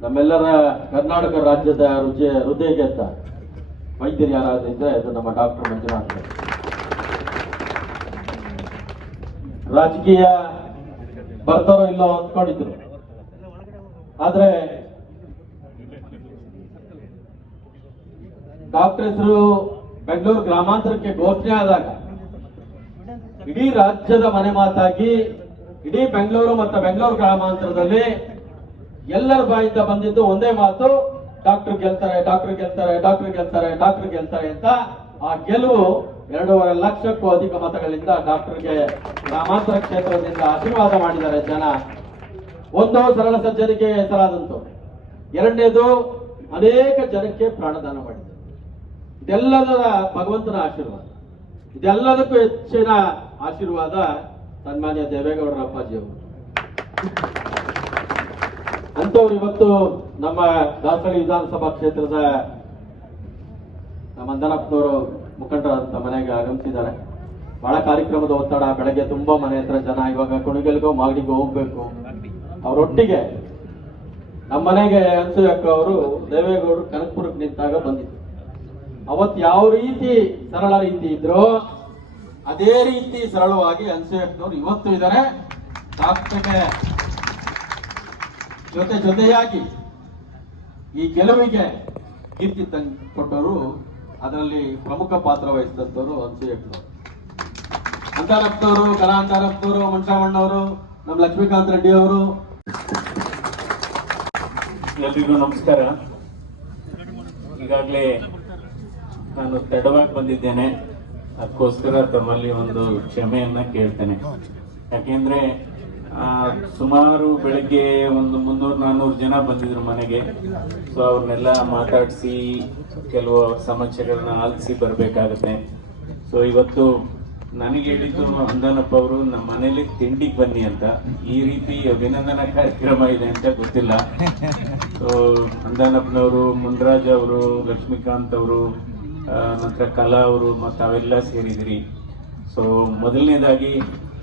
ನಮ್ಮೆಲ್ಲರ ಕರ್ನಾಟಕ ರಾಜ್ಯದ ರುಚಿ ಹೃದಯ ಗೆದ್ದ ವೈದ್ಯರು ಯಾರಾದ್ರೆ ಅದು ನಮ್ಮ ಡಾಕ್ಟರ್ ಮಂಜುನಾಥ್. ರಾಜಕೀಯ ಬರ್ತಾರೋ ಇಲ್ಲೋ ಅಂದ್ಕೊಂಡಿದ್ರು ಆದ್ರೆ ಡಾಕ್ಟರ್ ಹೆಸರು ಬೆಂಗಳೂರು ಗ್ರಾಮಾಂತರಕ್ಕೆ ಘೋಷಣೆ ಆದಾಗ ಇಡೀ ರಾಜ್ಯದ ಮನೆ ಮಾತಾಗಿ ಇಡೀ ಬೆಂಗಳೂರು ಮತ್ತು ಬೆಂಗಳೂರು ಗ್ರಾಮಾಂತರದಲ್ಲಿ ಎಲ್ಲರ ಬಾಯಿಂದ ಬಂದಿದ್ದು ಒಂದೇ ಮಾತು, ಡಾಕ್ಟರ್ ಗೆಲ್ತಾರೆ ಡಾಕ್ಟರ್ ಗೆಲ್ತಾರೆ ಡಾಕ್ಟರ್ ಗೆಲ್ತಾರೆ ಡಾಕ್ಟರ್ ಗೆಲ್ತಾರೆ ಅಂತ. ಆ ಗೆಲುವು ಎರಡೂವರೆ ಲಕ್ಷಕ್ಕೂ ಅಧಿಕ ಮತಗಳಿಂದ ಡಾಕ್ಟರ್ಗೆ ಗ್ರಾಮಾಂತರ ಕ್ಷೇತ್ರದಿಂದ ಆಶೀರ್ವಾದ ಮಾಡಿದ್ದಾರೆ ಜನ. ಒಂದು ಸರಳ ಸಜ್ಜನಿಕೆ ಹೆಸರಾದಂತು ಎರಡನೇದು, ಅನೇಕ ಜನಕ್ಕೆ ಪ್ರಾಣದಾನ ಮಾಡಿದ್ದಾರೆ. ಇದೆಲ್ಲದರ ಭಗವಂತನ ಆಶೀರ್ವಾದ. ಇದೆಲ್ಲದಕ್ಕೂ ಹೆಚ್ಚಿನ ಆಶೀರ್ವಾದ ಸನ್ಮಾನ್ಯ ದೇವೇಗೌಡರ ಅಪ್ಪಾಜಿಯವರು ಅಂತವ್ರು ಇವತ್ತು ನಮ್ಮ ದಾಸಳಿ ವಿಧಾನಸಭಾ ಕ್ಷೇತ್ರದ ನಮ್ಮ ಅಂದನಪ್ಪನವರು ಮುಖಂಡರಂತ ಮನೆಗೆ ಆಗಮಿಸಿದ್ದಾರೆ. ಬಹಳ ಕಾರ್ಯಕ್ರಮದ ಒತ್ತಡ, ಬೆಳಗ್ಗೆ ತುಂಬಾ ಮನೆ ಹತ್ರ ಜನ, ಇವಾಗ ಕುಣಿಗಲ್ಗೋ ಮಾಗಡಿಗೋ ಹೋಗ್ಬೇಕು. ಅವರೊಟ್ಟಿಗೆ ನಮ್ಮ ಮನೆಗೆ ಅನ್ಸುಯಕ್ಕ ಅವರು ದೇವೇಗೌಡರು ಕನಕಪುರಕ್ಕೆ ನಿಂತಾಗ ಬಂದಿದ್ರು. ಅವತ್ತು ಯಾವ ರೀತಿ ಸರಳ ರೀತಿ ಇದ್ರು ಅದೇ ರೀತಿ ಸರಳವಾಗಿ ಅನ್ಸೂಯಕ್ಕನವರು ಇವತ್ತು ಇದ್ದಾರೆ. ಡಾಕ್ಟರ್ಗೆ ಜೊತೆ ಜೊತೆಯಾಗಿ ಈ ಗೆಲುವಿಗೆ ಕೀರ್ತಿ ತಂದುಕೊಟ್ಟವರು ಅದರಲ್ಲಿ ಪ್ರಮುಖ ಪಾತ್ರ ವಹಿಸಿದಂಥವ್ರು ಅನ್ಸೂಯಕ್ಕನವರು ಅಂತಾರಪ್ಪವರು ಕಲಾ ಅಂತಾರಪ್ತವರು ನಮ್ಮ ಲಕ್ಷ್ಮೀಕಾಂತ್ ರೆಡ್ಡಿ ಅವರು. ಎಲ್ರಿಗೂ ನಮಸ್ಕಾರ. ಈಗಾಗಲೇ ನಾನು ತಡವಾಗಿ ಬಂದಿದ್ದೇನೆ. ಅದಕ್ಕೋಸ್ಕರ ತಮ್ಮಲ್ಲಿ ಒಂದು ಕ್ಷಮೆಯನ್ನ ಕೇಳ್ತೇನೆ. ಯಾಕೆಂದ್ರೆ ಸುಮಾರು ಬೆಳಗ್ಗೆ ಒಂದು ಮುನ್ನೂರು ನಾನ್ನೂರು ಜನ ಬಂದಿದ್ರು ಮನೆಗೆ. ಸೊ ಅವ್ರನ್ನೆಲ್ಲ ಮಾತಾಡಿಸಿ, ಕೆಲವು ಸಮಸ್ಯೆಗಳನ್ನ ಆಲಿಸಿ ಬರಬೇಕಾಗತ್ತೆ. ಸೊ ಇವತ್ತು ನನಗೆ ಹೇಳಿದ್ದು ಅಂದನಪ್ಪ ಅವರು, ನಮ್ಮ ಮನೇಲಿ ತಿಂಡಿಗೆ ಬನ್ನಿ ಅಂತ. ಈ ರೀತಿ ಅಭಿನಂದನಾ ಕಾರ್ಯಕ್ರಮ ಇದೆ ಅಂತ ಗೊತ್ತಿಲ್ಲ. ಸೊ ಅಂದಾನಪ್ಪನವರು ಮುನ್ರಾಜ್ ಅವರು, ಲಕ್ಷ್ಮೀಕಾಂತ್ ಅವರು ನಂತರ ಕಲಾ ಅವರು ಮತ್ತು ಅವೆಲ್ಲ ಸೇರಿದ್ರಿ. ಸೊ ಮೊದಲನೇದಾಗಿ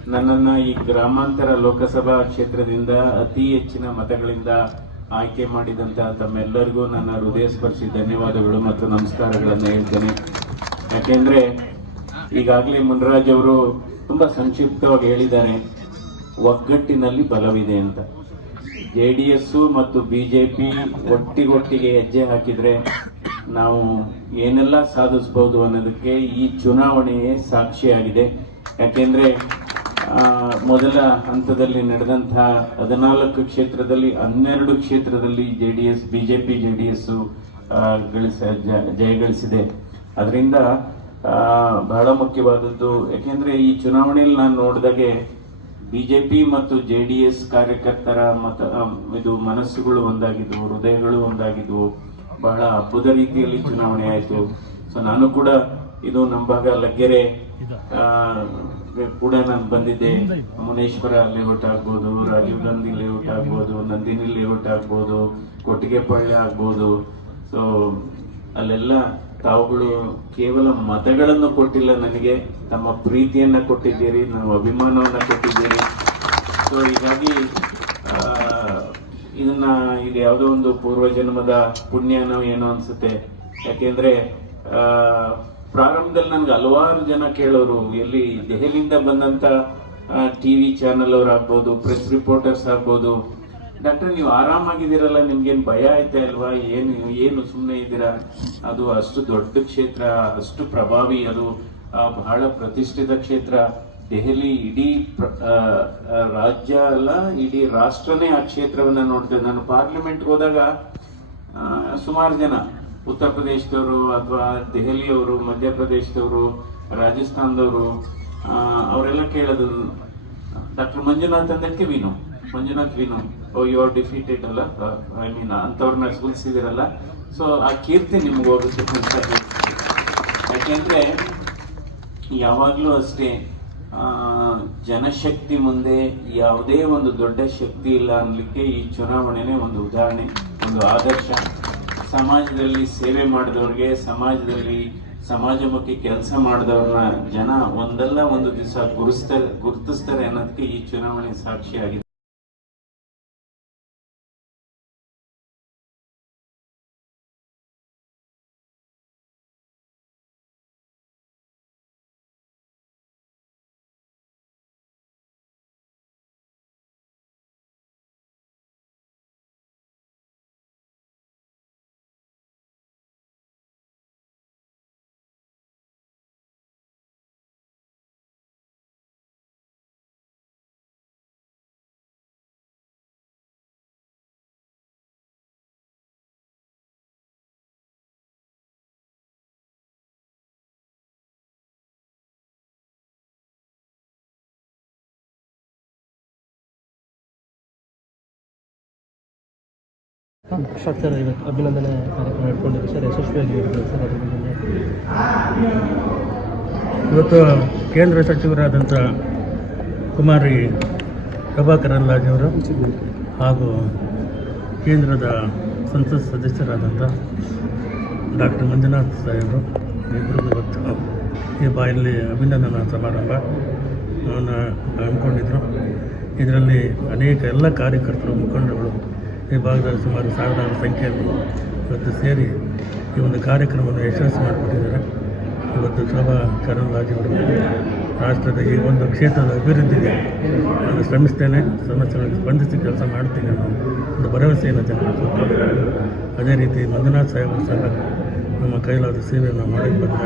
ನನ್ನನ್ನು ಈ ಗ್ರಾಮಾಂತರ ಲೋಕಸಭಾ ಕ್ಷೇತ್ರದಿಂದ ಅತಿ ಹೆಚ್ಚಿನ ಮತಗಳಿಂದ ಆಯ್ಕೆ ಮಾಡಿದಂಥ ತಮ್ಮೆಲ್ಲರಿಗೂ ನನ್ನ ಹೃದಯ ಸ್ಪರ್ಶಿ ಧನ್ಯವಾದಗಳು ಮತ್ತು ನಮಸ್ಕಾರಗಳನ್ನು ಹೇಳ್ತೇನೆ. ಯಾಕೆಂದರೆ ಈಗಾಗಲೇ ಮುನ್ರಾಜ್ ಅವರು ತುಂಬಾ ಸಂಕ್ಷಿಪ್ತವಾಗಿ ಹೇಳಿದ್ದಾರೆ, ಒಗ್ಗಟ್ಟಿನಲ್ಲಿ ಬಲವಿದೆ ಅಂತ. ಜೆ ಡಿ ಎಸ್ಸು ಮತ್ತು ಪಿ ಒಟ್ಟಿಗೊಟ್ಟಿಗೆ ಹೆಜ್ಜೆ ಹಾಕಿದ್ರೆ ನಾವು ಏನೆಲ್ಲ ಸಾಧಿಸಬಹುದು ಅನ್ನೋದಕ್ಕೆ ಈ ಚುನಾವಣೆಯೇ ಸಾಕ್ಷಿಯಾಗಿದೆ. ಯಾಕೆಂದ್ರೆ ಮೊದಲ ಹಂತದಲ್ಲಿ ನಡೆದಂತಹ ಹದಿನಾಲ್ಕು ಕ್ಷೇತ್ರದಲ್ಲಿ, ಹನ್ನೆರಡು ಕ್ಷೇತ್ರದಲ್ಲಿ J D S BJP J D S ಗಳಿಸ, ಜ- ಜಯಗಳಿಸಿದೆ. ಅದರಿಂದ ಬಹಳ ಮುಖ್ಯವಾದದ್ದು, ಯಾಕೆಂದ್ರೆ ಈ ಚುನಾವಣೆಯಲ್ಲಿ ನಾನು ನೋಡಿದಾಗೆ ಬಿಜೆಪಿ ಮತ್ತು ಜೆ ಡಿ ಎಸ್ ಕಾರ್ಯಕರ್ತರ ಮತ ಇದು ಮನಸ್ಸುಗಳು ಒಂದಾಗಿದ್ವು, ಹೃದಯಗಳು ಒಂದಾಗಿದ್ವು. ಬಹಳ ಹಬ್ಬದ ರೀತಿಯಲ್ಲಿ ಚುನಾವಣೆ ಆಯಿತು. ಸೊ ನಾನು ಕೂಡ ಇದು ನಮ್ಮ ಭಾಗ ಲಗ್ಗೆರೆ ಕೂಡ ನಾನು ಬಂದಿದ್ದೆ. ಮುನೇಶ್ವರ ಲೇಔಟ್ ಆಗ್ಬೋದು, ರಾಜೀವ್ ಗಾಂಧಿ ಲೇಔಟ್ ಆಗ್ಬೋದು, ನಂದಿನಿ ಲೇಔಟ್ ಆಗ್ಬೋದು ಕೊಟ್ಟಿಗೆಪಾಳ್ಯ ಆಗ್ಬೋದು. ಸೊ ಅಲ್ಲೆಲ್ಲ ತಾವುಗಳು ಕೇವಲ ಮತಗಳನ್ನು ಕೊಟ್ಟಿಲ್ಲ ನನಗೆ. ತಮ್ಮ ಪ್ರೀತಿಯನ್ನ ಕೊಟ್ಟಿದ್ದೀರಿ ನಾವು ಅಭಿಮಾನವನ್ನ ಕೊಟ್ಟಿದ್ದೀರಿ. ಸೊ ಹೀಗಾಗಿ ಇದನ್ನ ಇದು ಯಾವುದೋ ಒಂದು ಪೂರ್ವ ಜನ್ಮದ ಪುಣ್ಯನೋ ಏನೋ ಅನ್ಸುತ್ತೆ. ಯಾಕೆಂದ್ರೆ ಆ, ಪ್ರಾರಂಭದಲ್ಲಿ ನನ್ಗೆ ಹಲವಾರು ಜನ ಕೇಳೋರು ಎಲ್ಲಿ ದೆಹಲಿಯಿಂದ ಬಂದಂತ ಟಿವಿ ಚಾನಲ್ ಅವ್ರು ಆಗ್ಬೋದು ಪ್ರೆಸ್ ರಿಪೋರ್ಟರ್ಸ್ ಆಗ್ಬೋದು ಡಾಕ್ಟರ್ ನೀವು ಆರಾಮಾಗಿದ್ದೀರಲ್ಲ ನಿಮ್ಗೇನು ಭಯ ಆಯ್ತಾ ಇಲ್ವಾ? ಏನು ಏನು ಸುಮ್ಮನೆ ಇದ್ದೀರಾ? ಅದು ಅಷ್ಟು ದೊಡ್ಡ ಕ್ಷೇತ್ರ ಅಷ್ಟು ಪ್ರಭಾವಿ ಅದು ಬಹಳ ಪ್ರತಿಷ್ಠಿತ ಕ್ಷೇತ್ರ. ದೆಹಲಿ ಇಡೀ ರಾಜ್ಯ ಅಲ್ಲ, ಇಡೀ ರಾಷ್ಟ್ರನೇ ಆ ಕ್ಷೇತ್ರವನ್ನ ನೋಡ್ತೇವೆ. ನಾನು ಪಾರ್ಲಿಮೆಂಟ್ ಹೋದಾಗ ಸುಮಾರು ಜನ, ಉತ್ತರ ಪ್ರದೇಶದವರು ಅಥವಾ ದೆಹಲಿಯವರು ಮಧ್ಯಪ್ರದೇಶದವರು ರಾಜಸ್ಥಾನದವರು ಅವರೆಲ್ಲ ಕೇಳೋದು ಡಾಕ್ಟರ್ ಮಂಜುನಾಥ್ ಅಂದಕ್ಕೆ Vinu. Manjunath Vinu. Oh you are defeated ಅಲ್ಲ? ಐ ಮೀನ್ ಅಂಥವ್ರನ್ನ ಸೋಲಿಸಿದಿರಲ್ಲ ಸೊ ಆ ಕೀರ್ತಿ ನಿಮ್ಗೆ ಹೋಗುತ್ತೆ. ಯಾಕೆಂದ್ರೆ, ಯಾವಾಗಲೂ ಅಷ್ಟೇ ಜನಶಕ್ತಿ ಮುಂದೆ ಯಾವುದೇ ಒಂದು ದೊಡ್ಡ ಶಕ್ತಿ ಇಲ್ಲ ಅನ್ಲಿಕ್ಕೆ ಈ ಚುನಾವಣೆನೇ ಒಂದು ಉದಾಹರಣೆ, ಒಂದು ಆದರ್ಶ. ಸಮಾಜದಲ್ಲಿ ಸೇವೆ ಮಾಡಿದವ್ರಿಗೆ, ಸಮಾಜದಲ್ಲಿ ಸಮಾಜಮುಖಿ ಕೆಲಸ ಮಾಡಿದವ್ರನ್ನ ಜನ ಒಂದಲ್ಲ ಒಂದು ದಿವಸ ಗುರುಸ್ತಾರೆ ಗುರುತಿಸ್ತಾರೆ ಅನ್ನೋದಕ್ಕೆ ಈ ಚುನಾವಣೆ ಸಾಕ್ಷಿಯಾಗಿದೆ ಸರ್ ಇವತ್ತು ಅಭಿನಂದನೆ ಕಾರ್ಯಕ್ರಮ ಇಟ್ಕೊಂಡಿದ್ದೀವಿ ಸರ್, ಯಶಸ್ವಿಯಾಗಿ ಸರ್, ಅದ್ರ ಬಗ್ಗೆ ಇವತ್ತು ಕೇಂದ್ರ ಸಚಿವರಾದಂಥ ಕುಮಾರಿ ಪ್ರಭಾಕರನ್ ಲಾಜಿಯವರು ಹಾಗೂ ಕೇಂದ್ರದ ಸಂಸತ್ ಸದಸ್ಯರಾದಂಥ ಡಾಕ್ಟರ್ ಮಂಜುನಾಥ್ ಸಾಹೇಬರು ಇಬ್ಬರಿಗೂ ಇವತ್ತು ಈ ಬಾಯಲ್ಲಿ ಅಭಿನಂದನಾ ಸಮಾರಂಭ ಹಮ್ಮಿಕೊಂಡಿದ್ರು ಇದರಲ್ಲಿ ಅನೇಕ ಎಲ್ಲ ಕಾರ್ಯಕರ್ತರು ಮುಖಂಡರುಗಳು ಈ ಭಾಗದಲ್ಲಿ ಸುಮಾರು ಸಾವಿರಾರು ಸಂಖ್ಯೆಯಲ್ಲಿ ಇವತ್ತು ಸೇರಿ ಈ ಒಂದು ಕಾರ್ಯಕ್ರಮವನ್ನು ಯಶಸ್ವಿ ಮಾಡಿಕೊಟ್ಟಿದ್ದಾರೆ. ಇವತ್ತು ಶೋಭಾ ಕರಂದ್ಲಾಜೆಯವರು ರಾಷ್ಟ್ರದ ಈ ಒಂದು ಕ್ಷೇತ್ರದ ಅಭಿವೃದ್ಧಿಗೆ ನಾನು ಶ್ರಮಿಸ್ತೇನೆ ಸಮಸ್ಯೆಗಳಿಗೆ ಸ್ಪಂದಿಸಿ ಕೆಲಸ ಮಾಡ್ತೀನಿ ಅನ್ನೋ ಒಂದು ಭರವಸೆಯನ್ನು ಜನರು ಅದೇ ರೀತಿ ಮಂಜುನಾಥ್ ಸಾಹೇಬರು ಸಹ ನಮ್ಮ ಕೈಲಾದ ಸೇವೆಯನ್ನು ಮಾಡೋಕ್ಕೆ ಅಂತ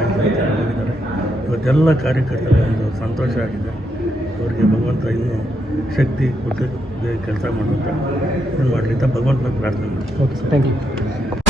ಹೇಳಿದ್ದಾರೆ. ಇವತ್ತೆಲ್ಲ ಕಾರ್ಯಕರ್ತರಿಗೆ ಒಂದು ಸಂತೋಷ ಆಗಿದೆ. ಅವರಿಗೆ ಭಗವಂತ ಇನ್ನೂ ಶಕ್ತಿ ಕೊಟ್ಟು ಕೆಲಸ ಮಾಡುವಂಥ ಮಾಡಲಿ ಅಂತ ಭಗವಂತನ ಪ್ರಾರ್ಥನೆ ಮಾಡ್ತೀನಿ. Okay sir thank you